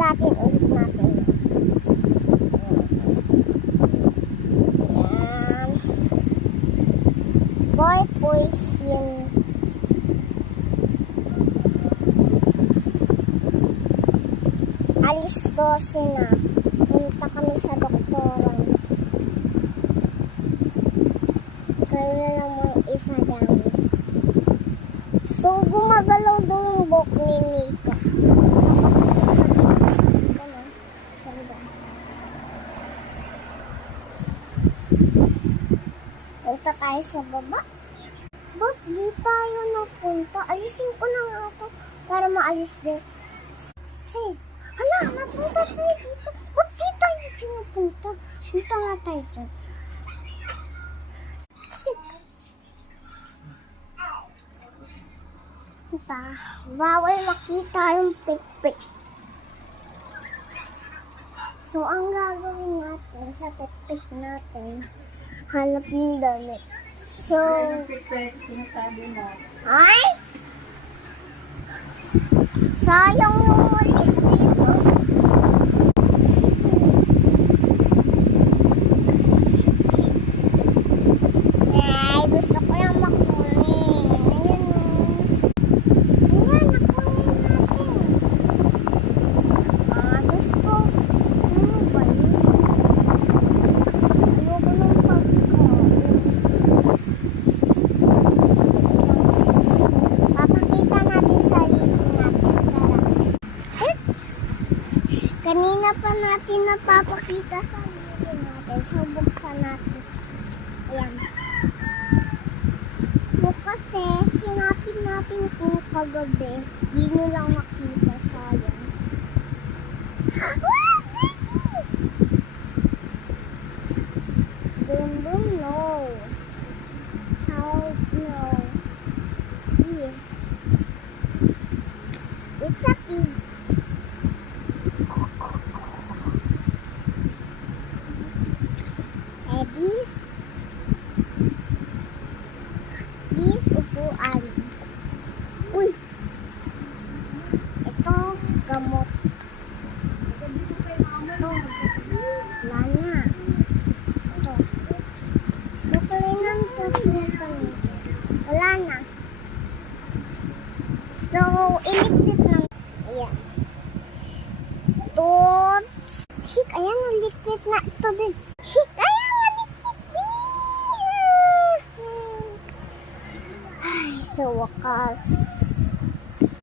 Sulatin ulit natin. Ayan. Boy poison. Alis 12 na. Punta kami sa doktoran. Kaya na lang mga isa lang. So, gumagalaw daw yung buhok ni Nika. Punta tayo sa baba. Ba't di tayo napunta? Alisin ko na nga ito para maalis din. Sige. Hala, napunta tayo dito. Ba't di tayo dito napunta? Dito nga tayo dyan. Kita, bawal makita yung pikpik. So, ang gagawin natin sa pikpik natin, hanap yung damit. So, ay! Sayang yung walis dito. Ay, gusto ko yung makunin. Ayan o. Ayan, nakunin natin. Gusto. Ano ba yun? Ayoko ng pagkain. Papakita natin sa sarili natin. Kanina pa natin napapakita sa sarili natin. So, buksan natin. Ayan. So, kasi sinapin natin kung kagabi, di nyo lang makita, sayang. Boom, boom, no. How, no. Beef. It's a pig. Beef. Beef upuan. Uy! Ito, gamot. Ito. Wala na. Ito. Nakulinan ko sila. Wala na. So, iligpit lang. Ayan. Ito. Shik, ayan, naligpit na. Ito din. Shik, ayan, naligpit din. Ay, sa wakas.